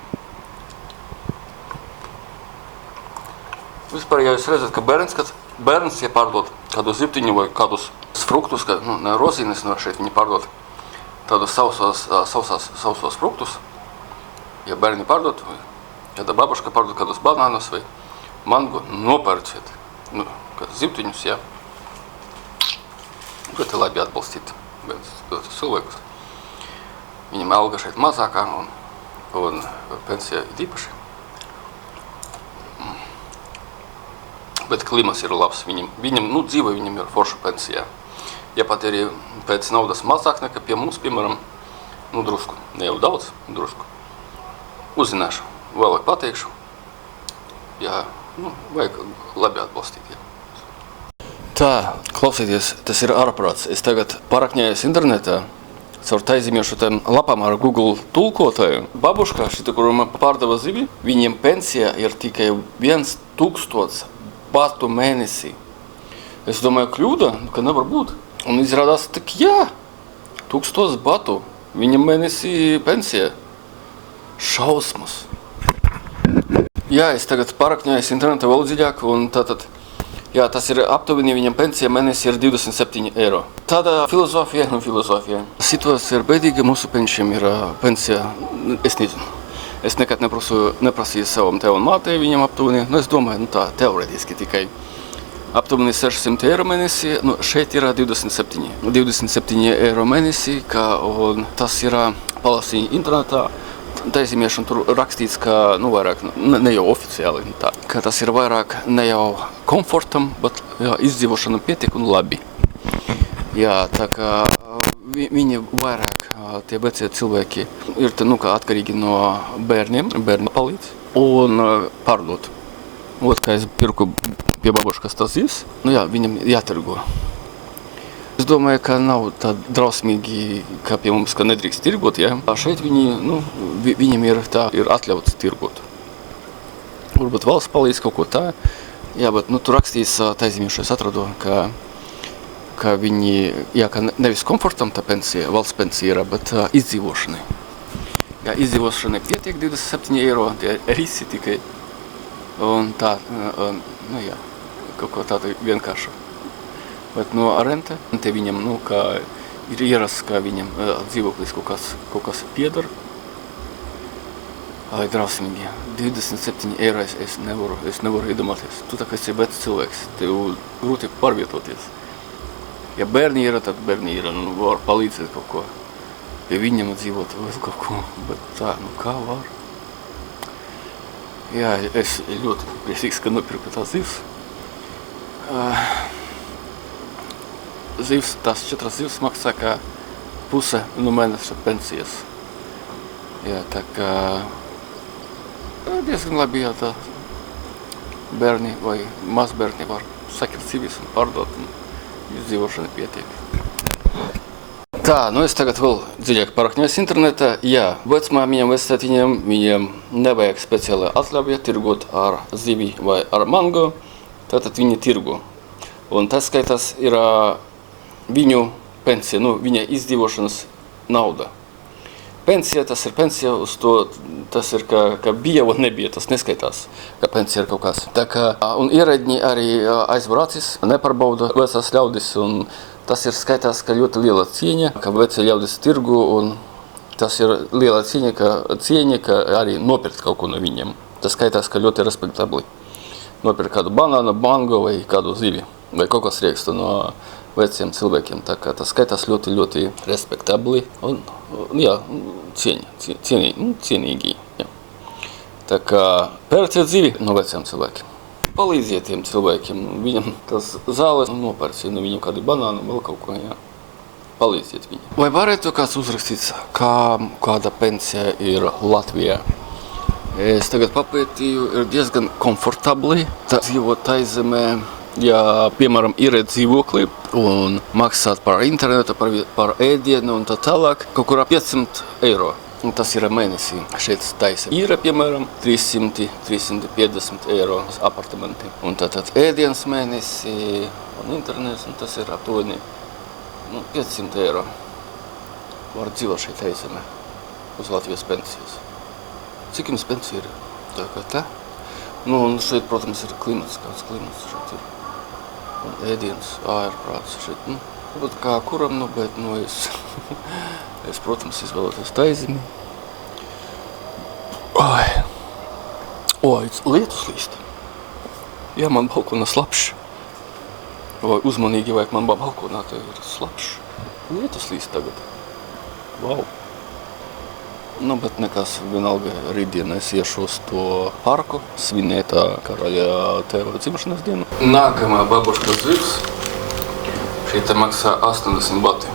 Vispār, ja jūs redzat, ka bērns, ja pārdod kādu zivtiņu vai kādus fruktus, rozīnes, šeit viņi pārdod tādus sausos fruktus, ja bērni pārdod, ja tā babuška pārdod kādus banānus vai mango, nopērciet. Zivtiņus, jā. Ļoti labi atbalstīt cilvēkus. Viņam alga šeit mazākā un pensija ir īpaši. Bet klimats ir labs. Viņam dzīve viņam ir forša pensijā. Ja pat arī pēc naudas mazāk nekā pie mums, piemēram, drusku, ne jau daudz, drusku. Uzzināšu, vēlāk pateikšu. Jā, vajag labi atbalstīt. Jā. Tā, klausieties, tas ir ārprāts. Es tagad parakņējos internetā caur taizīmiešotiem lapām ar Google tulkotāju. Babuškā, šita, kuru man pārdeva zivi, viņiem pensija ir tikai 1000 batu mēnesī. Es domāju, kļūda, ka nevar būt. Un izrādās, tak jā, 1000 batu, viņam mēnesī pensija. Šausmas. Jā, es tagad parakņājos internetā vēl dziļāk, un tātad, jā, tas ir aptuveni viņam pensija mēnesī ir 27 eiro. Tāda filozofija. Situācija ir bēdīga, mūsu penšiem ir pensija, es nezinu. Es nekad neprasīju savam tēvam mātei viņam aptuveni, es domāju, tā teorētiski tikai aptuveni 600 eiro mēnesī, šeit ir 27 eiro mēnesī, un tas ir palasīja internetā, taizīmiešana tur rakstīts, ka, vairāk, ne jau oficiāli, tā, ka tas ir vairāk ne jau komfortam, bet izdzīvošana pietiek un labi. Jā, tā kā viņi vairāk, tie vecie cilvēki, ir atkarīgi no bērniem, bērni palīdz un pārdot. Kā es pirku pie babuškas tas zivs, viņam jātirgo. Es domāju, ka nav tā drausmīgi, kā pie mums, ka nedrīkst tirgot, jā. Šeit viņiem ir atļauts tirgot. Varbūt valsts palīdz kaut ko tā, jā, bet tur rakstīs taizīmiešais atradu, ka viņi, ka nevis komfortam tā pensija, valsts pensija ir, bet izdzīvošanai. Jā, izdzīvošanai pietiek 27 eiro, tie risi tikai. Un tā, kaut ko tādu vienkāršu. Bet no rente, te viņam, kā ir ierasts, ka viņam dzīvoklis kaut kas piedar. Ai, drausmīgi, 27 eiro es nevaru iedomāties. Tu tā kā esi vecs cilvēks, tev grūti pārvietoties. Ja bērni ir, tad bērni ir, var palīdzēt kaut ko. Pie viņam dzīvot vēl kaut ko, bet tā, kā var? Jā, es ļoti priecīgs, ka nopirku tās zivs. Tās 4 zivs maksā kā puse no mēneša pensijas. Jā, tā kā diezgan labi, jā, tā bērni vai mazbērni var sakirt zivis un pārdot. Izdzīvošana pietiek. Tā, nu es tagad vēl dziļāk parakņos internetā. Jā, vecmāmiņam, vectētiņam, viņiem nevajag speciāli atļauja tirgot ar zivi vai ar mango, tātad viņi tirgo. Un tas skaitās ir viņu pensija, nu, viņa izdzīvošanas nauda. Pensija, tas ir pensija, uz to, tas ir, ka bija un nebija, tas neskaitās, ka pensija ir kaut kas. Tā kā, un ierēdņi arī aizbraucis, neparbauda vecās ļaudis, un tas ir skaitās, ka ļoti liela cieņa, ka veci ļaudis tirgu, un tas ir liela cieņa, ka arī nopirkt kaut ko no viņiem. Tas skaitās, ka ļoti respektabli. Nopirkt kādu banānu, mango vai kādu zivi, vai kaut kas riekstu no veciem cilvēkiem. Tā kā tas skaitās ļoti, ļoti respektabli un, jā, cienīgi. Jā. Tā kā pērciet zivi no veciem cilvēkiem. Palīdziet tiem cilvēkiem, viņam tas zāles nopērciet no viņu kādu banānu, vēl kaut ko, jā. Palīdziet viņam. Vai varētu kāds uzrakstīt, kāda pensija ir Latvijā? Es tagad papētīju, ir diezgan komfortabli dzīvot taizemē. Ja, piemēram, ir dzīvokli un maksāt par internetu, par ēdienu un tā tālāk, kaut kur 500 eiro. Un tas ir mēnesī. Šeit taisa ir, piemēram, 300–350 eiro apartamenti. Un tātad ēdienas mēnesī un internets, un tas ir aptuveni 500 eiro. Var dzīvot šeit taizemē uz Latvijas pensijas. Cik jums pensija ir? Tā kā tā. Nu, un šeit, protams, ir klimats, kāds klimats šeit ir. Un ēdienas, ārprāts šeit, bet kā kuram, bet, es, protams, izvēlētos taizemi. Lietus līst. Jā, man balkonā slapš. Uzmanīgi vajag man balkonā, te ir slapš. Lietus līst tagad. Vau. Bet nekas, vienalga rītdien es iešu uz to parku, svinēt karaļa tēva dzimšanas dienu. Nākamā babuška zivs, šī maksā 80 bati.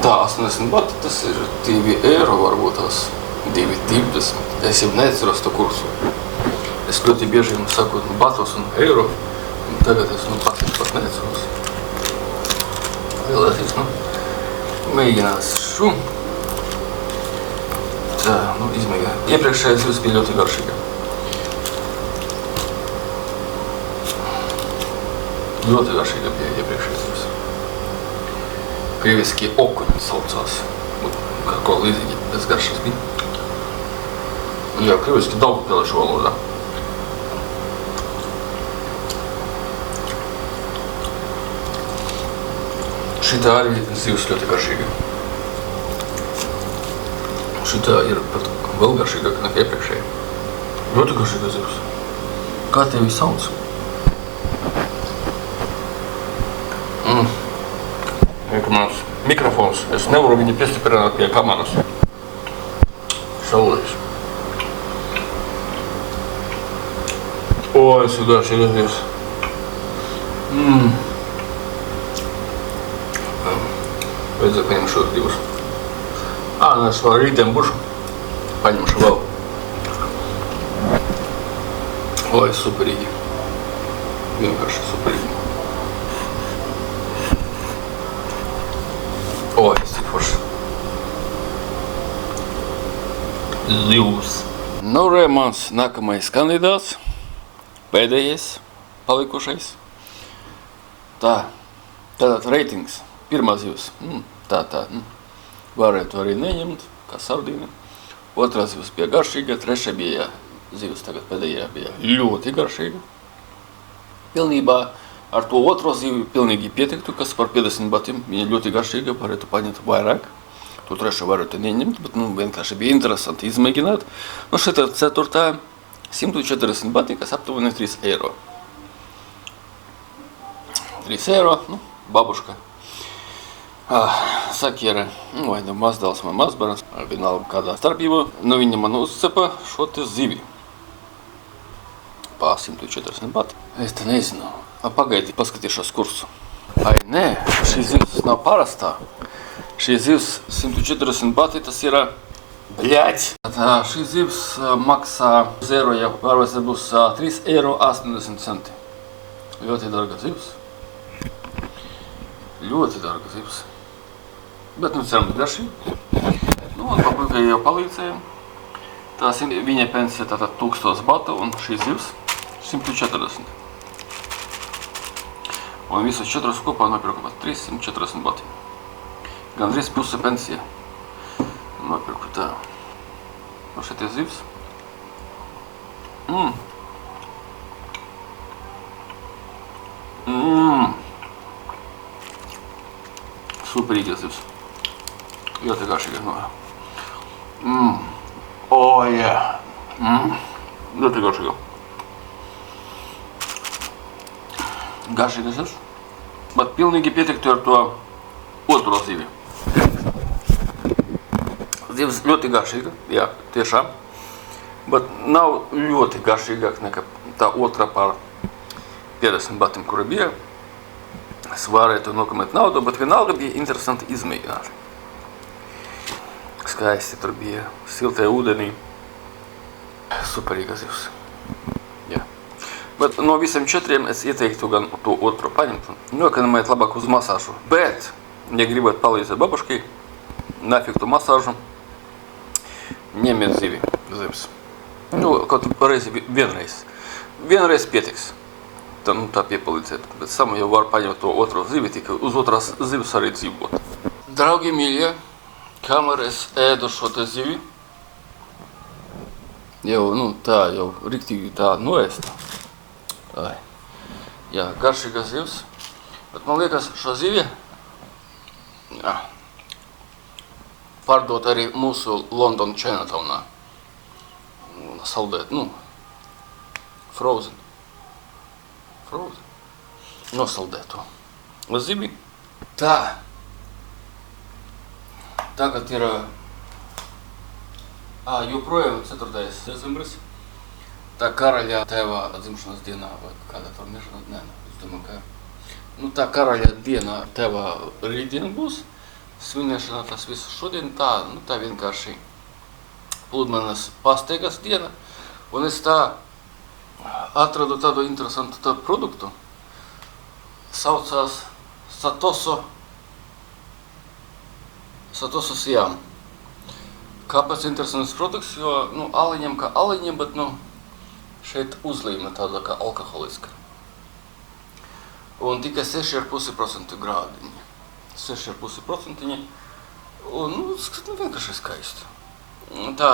Tā 80 bati, tas ir 2 eiro varbūt tās, 2,20. Es jau neatceros to kursu. Es ļoti bieži saku batos un eiro, un tagad es pat neatceros. Vēlēties, mēģinās šo. Tā, izmēģināt. Iepriekšējais zivs bija ļoti garšīga. Ļoti garšīga bija iepriekšējais zivs. Krieviski okuņi saucās. Ko līdzīgi pēc garšas bija. Jā, krieviski daugavpiliešu valodā. Šitā arī zivs ļoti garšīga. Šitā ir pat vēl garšīgāka nekā iepriekšēja. Ļoti garšīga zivs. Kā tevi sauc? Mans mikrofons. Es nevaru viņu piestiprināt pie kameras. Saulēs. Es ir garšīga zivs. Vajadzēja paņemt šos divus. Es vēl rītdien būšu. Paņemšu vēl. Superīgi. Vienkārši superīgi. Cik forši. Zivs. Mans nākamais kandidāts. Pēdējais, palikušais. Tātad reitings. Pirmā zivs. Varētu arī neņemt, kā sardīna. Otrā zivs bija garšīga, trešā bija zivs, tagad pēdējā bija ļoti garšīga. Pilnībā ar to otro zivi pilnīgi pietiktu, kas par 50 batiem. Viņa ļoti garšīga, varētu paņemt vairāk. To trešo varētu neņemt, bet vienkārši bija interesanti izmēģināt. Šeit ir ceturtā 140 bati, kas aptuveni 3 eiro. 3 eiro, babuška. Sakiera, vai mazdēls vai mazbērns, vienalga kādā starpībā, viņa man uzcepa šo te zivi. Pa 140 bati. Es te nezinu. Pagaidi, paskatīšos kursu. Nē, šī zivs nav parastā. Šī zivs 140 bati, tas ir bļaļ. Šī zivs maksā 0, ja varbūt būs 3,80 eiro. Ļoti dārga zivs. Ļoti dārga zivs. Bet, nu, ceram, garšīgi. Nu, un papuļkai jau palīdzēja. Tās viņa pensija tātad 1000 batu un šī zivs 140. Un visus 4 kopā nopirku pat 340 bati. Gandrīz puse pensija. Nopirku tā. Un šeit ir zivs. Superīga zivs. Ļoti garšīga nora. Oh, yeah. Ļoti garšīga. Garšīga zivs. Bet pilnīgi pietiktu ar to otro zivi. Zivs ļoti garšīga, jā, tiešām. Bet nav ļoti garšīgāk nekā tā otrā par 50 batiem, kura bija. Es varētu nokamet naudu, bet vienalga bija interesanti izmēģināt. Skaisti tur bija, siltē ūdenī. Superīga zivs. Jā. Bet no visiem 4 es ieteiktu gan to otro paņemt. Nokanemēt labāk uz masāžu. Bet, ja gribat palīdzēt babuškai, nafigtu masāžu, ņemiet zivi, zivs. Nu, kaut reizi vienreiz. Vienreiz pietiks. Tā piepalīdzēt. Bet sam jau var paņemt to otro zivi, tikai uz otrās zivis arī dzīvot. Draugi mīļie, kamēr es ēdu šo te zivi, jau, nu, tā jau riktīgi tā noēsta. Ai. Jā, garšīga zivs. Bet man liekas, šo zivi pārdot arī mūsu London Chinatownā. Saldēt, nu, frozen. Nosaldēto. Zibi. Tā. Tagad ir joprojām 4. decembris. Tā karaļa tēva dzimšanas dienā, vai kādā tur miršanas, nē, es domāju, ka... Nu, tā karaļa diena tēva rītdien būs. Svinēšana tas viss šodien tā, nu, tā vienkārši pludmanes pasteigas diena. Un es tā atradu tādu interesantu tādu produktu. Saucās Satoso Siam. Kāpēc interesants produkts, jo, nu, aliņiem kā aliņiem, bet, nu, šeit uzlīme tāda kā alkoholiska. Un tikai 6,5% grādiņi. 6,5%. Un, nu, vienkārši skaisti. Tā,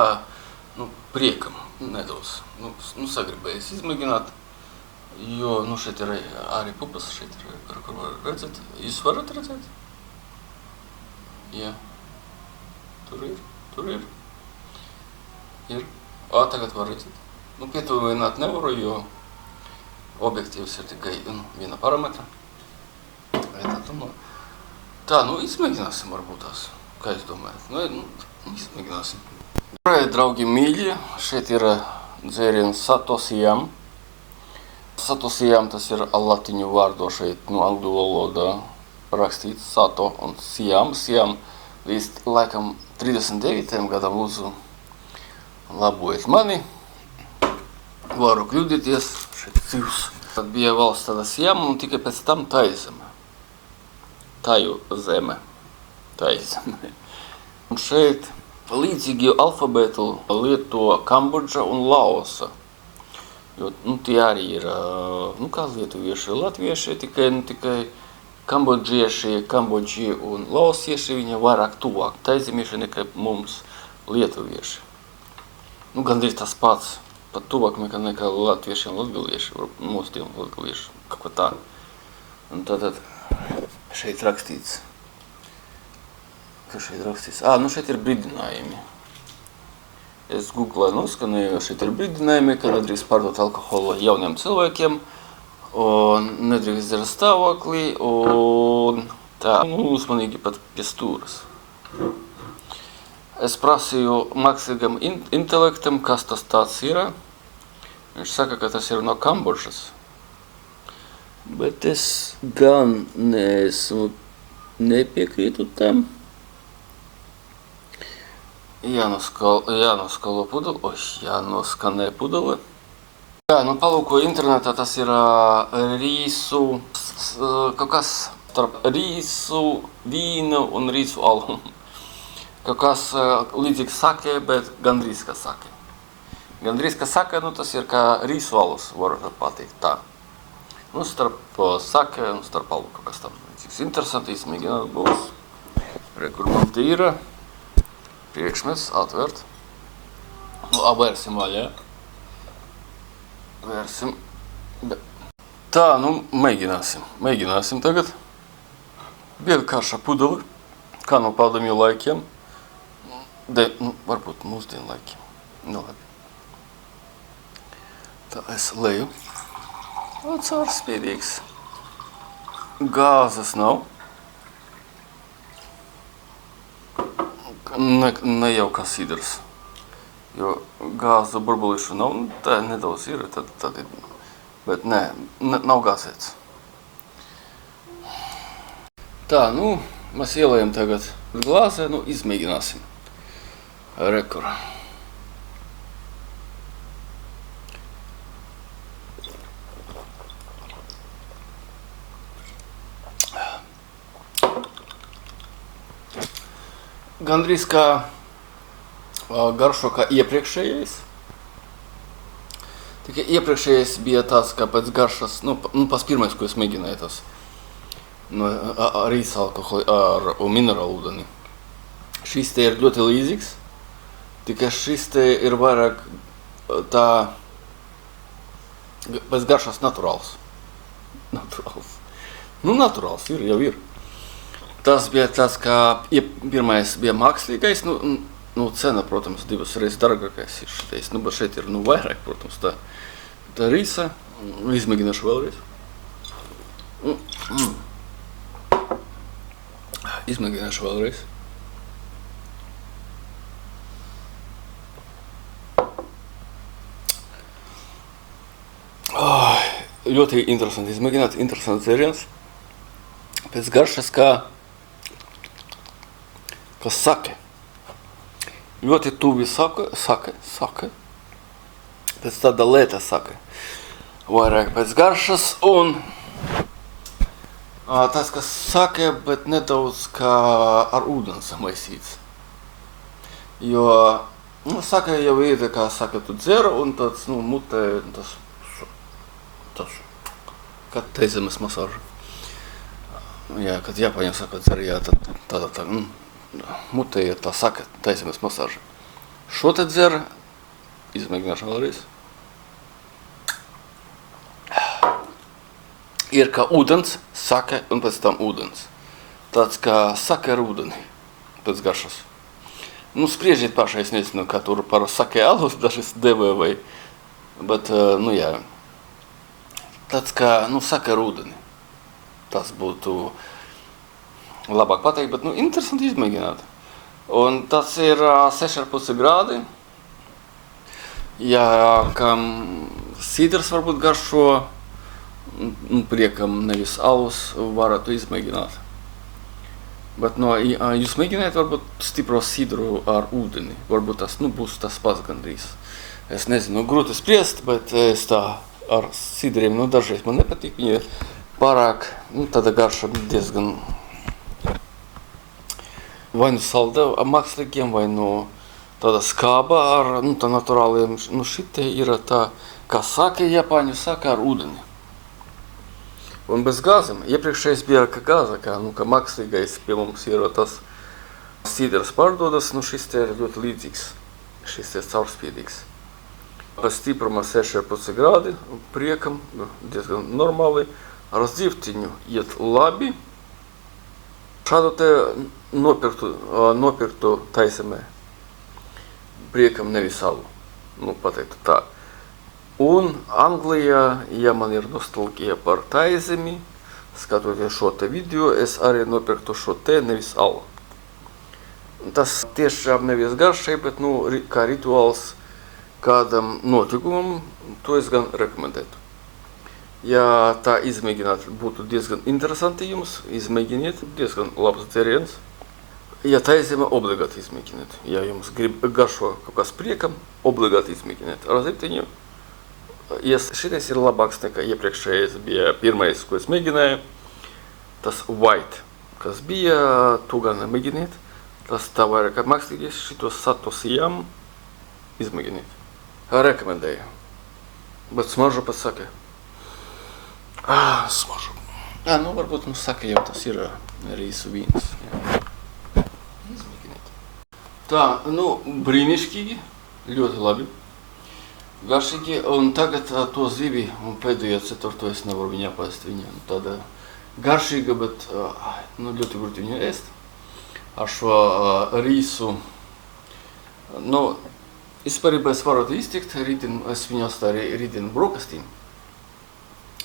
nu, priekam nedaudz. Nu, sagribējis izmēģināt. Jo, nu, šeit ir arī pupas, šeit ir, kur var redzēt. Jūs varat redzēt? Jā. Tur ir. Tagad var redzēt. Nu, pietuvināt nevaru, jo objektīvs ir tikai viena parametra. Tā, nu, izmēģināsim varbūt tās. Kā jūs domājat? Nu, izmēģināsim. Draugi mīļi, šeit ir dzēriens Satoso Siam. Satoso Siam tas ir latiņu vārdo šeit, nu, angļu valodā rakstīts Sato un Siam. Siam līdz laikam 39. gadam lūdzu labojiet mani. Varu kļūdīties, šeit zivs. Tad bija valsts tāda Siam un tikai pēc tam Taizeme. Taju zeme. Taizeme. Un šeit līdzīgi alfabētu lieto Kambodža un Laosa. Jo, nu, tie arī ir, nu, kā lietuvieši, latvieši, tikai kambodžieši, kambodži un laosieši, viņi vairāk tuvāk taizemieši nekā mums lietuvieši. Nu, gandrīz tas pats, pat tuvāk nekā latvieši un latgalieši, mūsdien latgalieši, kaut kā tā. Un tātad šeit rakstīts, ka šeit rakstīts, nu, šeit ir brīdinājumi. Es googlēju, noskanēju, šeit ir brīdinājumi, ka nedrīkst pārdot alkoholu jauniem cilvēkiem, un nedrīkst dzert stāvoklī, un tā, nu, uzmanīgi pat pie stūras. Es prasīju mākslīgam intelektam, kas tas tāds ir. Viņš saka, ka tas ir no Kambodžas. Bet es gan nepiekrītu tam. Jānoskalo pudeli, jānoskanē pudeli. Jā, nu palūkoju internetā, tas ir rīsu, kaut kas starp rīsu, vīnu un rīsu alu. Kaut kas līdzīgs sake, bet gandrīz kā sake. Gandrīz kā sake, nu tas ir kā rīsu alus, var pateikt tā. Nu starp sake un starp alu kaut kas tam. Interesanti, izmēģināt būs. Re, kur man te ir priekšmets, atvērt. Nu, vērsim vaļā. Vērsim. Tā, nu, mēģināsim tagad. Vienkārša pudeli, kā no padomju laikiem. Nu, varbūt mūsdienu laikiem. Nu, labi. Tā, es leju. Caurspīdīgs. Gāzes nav. Ne jau kā sidrs. Jo gāzu burbulīšu nav, tā nedaudz ir, tad bet nē, nav gāzēts. Tā, nu, mēs ielējam tagad glāzē, nu, izmēģināsim. Rekur. Gandrīz kā garšo kā iepriekšējais. Tikai iepriekšējais bija tāds, kā pēc garšas, nu pats pirmais, ko es mēģināju, tas rīsa alkoholi ar minerālu ūdeni. Šis te ir ļoti līdzīgs, tikai šis te ir vairāk tā pēc garšas naturāls. Nu, naturāls ir, jau ir. Tas bija tas, kā pirmais bija mākslīgais, nu, cena, protams, 2 reizes dārgākais ir šitais, nu, bet šeit ir, nu, vairāk, protams, tā rīsa. Izmēģināšu vēlreiz. Izmēģināšu vēlreiz. Ļoti interesanti izmēģināt, interesants dzēriens. Pēc garšas kā sake. Ļoti tuvi sake. Pēc tāda lēta sake. Vairāk pēc garšas un tas, kas sake, bet nedaudz kā ar ūdens maisīts. Jo, nu, sake jau ir kā sake tu dzer un tāds, nu, mutē, tas kā teizemes masāža. Jā, kad Japāņiem saka dzer, jā, tad tā, mutē ir tā saka teizemes masāža. Šo te dzer, izmēģināšu vēlreiz. Ir kā ūdens, sake un pēc tam ūdens. Tāds kā sake ar ūdeni pēc garšas. Nu, spriežiet pašai, es nezinu, kā tur par sake alus dažas devē vai, bet, nu jā. Tāds kā, nu, sake ar ūdeni. Tas būtu labāk pateikt, bet, nu, interesanti izmēģināt. Un tas ir 6,5 grādi. Ja kam sidrs varbūt garšo, priekam nevis alus, varētu izmēģināt. Bet, nu, jūs mēģināt varbūt stipro sidru ar ūdeni. Varbūt tas, nu, būs tas pats gandrīz. Es nezinu, grūti spriest, bet es tā ar sidriem, nu, dažreiz man nepatīk. Viņi pārāk, nu, tāda garša diezgan vai nu salda mākslīgiem, vai nu tāda skāba ar, nu, tā naturāliem. Nu, šitie ir tā, kā sake Japāņu saka ar ūdeni. Un bez gāzēm. Iepriekšējais bija kā gāza, nu, kā mākslīgais pie mums ir tas sidrs pārdodas, nu, šis te ir ļoti līdzīgs. Šis te ir caurspīdīgs. Pēc stipruma 6,5 grādi, priekam, diezgan normāli. Ar dzivtiņu iet labi. Šādu te nopirktu taisēmē. Priekam nevis alu, nu, pateiktu tā. Un Anglijā, ja man ir nostalgija par taizemi, skatoties šo te video, es arī nopirktu šo te nevis alu. Tas tiešām nevis garšai, bet, nu, kā rituāls kādam notikumam, to es gan rekomendētu. Ja tā izmēģināt būtu diezgan interesanti jums, izmēģiniet, diezgan labs dzēriens. Ja taizeme, obligāti izmēģiniet. Ja jums grib garšo kaut kas priekam, obligāti izmēģiniet. Ar zivtiņu Šitais ir labāks nekā iepriekšējais bija pirmais, ko es mēģināju. Tas white, kas bija, to gan nemēģiniet. Tas tā vairāk mākslīgais, šitos satosījām, izmēģiniet. Rekomendēju. Bet smaržu pat saka. Smaržu. Nu varbūt mums saka jau tas ir rīsu vīns. Jā. Izmēģiniet. Tā, brīnišķīgi, ļoti labi. Garšīgi, un tagad to zivi, un pēdējo ceturto es nevaru viņu apēst. Viņa tāda garšīga, bet ļoti grūti viņu ēst. Ar šo rīsu, vispārībā es varu iztikt, rītdien es viņu astāju rītdien brokastīm.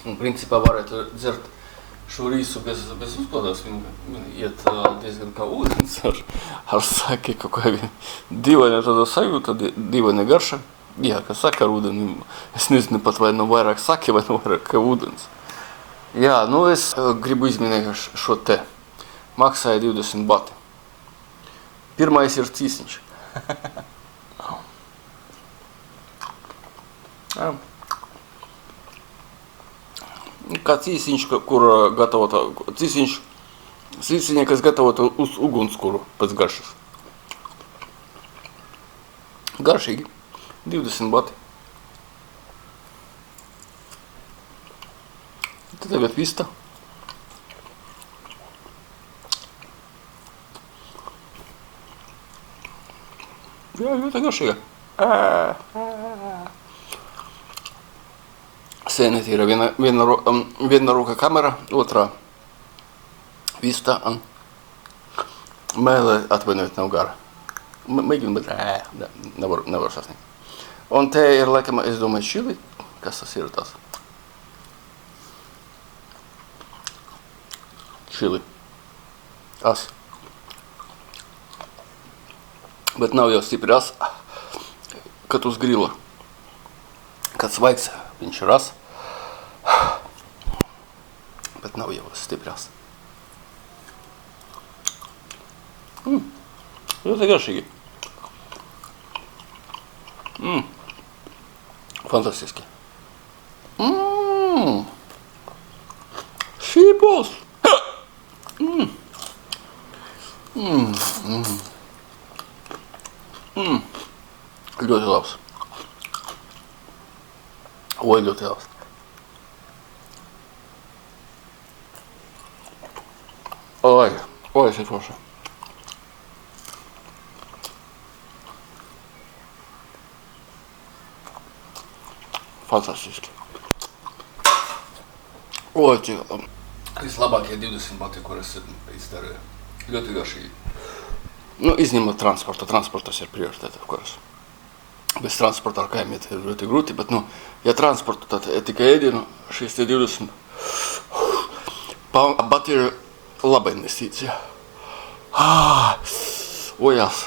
Un principā varētu dzert šo rīsu bez uzpildās, viņa iet diezgan kā ūdens ar saki, kaut kā dīvaina tāda sajūta, dīvaina garša. Jā, kā saka ar ūdeni, es nezinu pat vai vairāk saki vai vairāk kā ūdens. Jā, es gribu izminēt šo te. Maksāja 20 bati. Pirmais ir cīsiņš. Kā cīsiņš, kur gatavota, cīsiņa, kas gatavota uz ugunskura pēc garšas. Garšīgi. 20 bati. Tagad vista. Jā, ļoti garšīga. Sēnēt ir viena roka kamera, otrā vista. Mēlē atvainojiet nav gara. Mēģinu, bet nevaru sasniegt. Un te ir, laikam, es domāju, čili. Kas tas ir tās? Čili. As. Bet nav jau stipri as, kad uz grila. Kad svaigs, viņš ir as. Bet nav jau stipri as. Ļoti garšīgi. Fantastiski. Šīpos! Ļoti labs. Oi, ļoti labs. Oi, šeit forši. Fantastiski. Oi, cik labi. Vislabākie 20 bati, kur es izdarīju. Ļoti garšīgi. Izņemot transportu. Transportas ir prioritāte, of course. Bez transporta ar kājām iet ir ļoti grūti, bet, ja transportu, tad tikai ēdienu, šīs 20 bati ir laba investīcija. Ojās.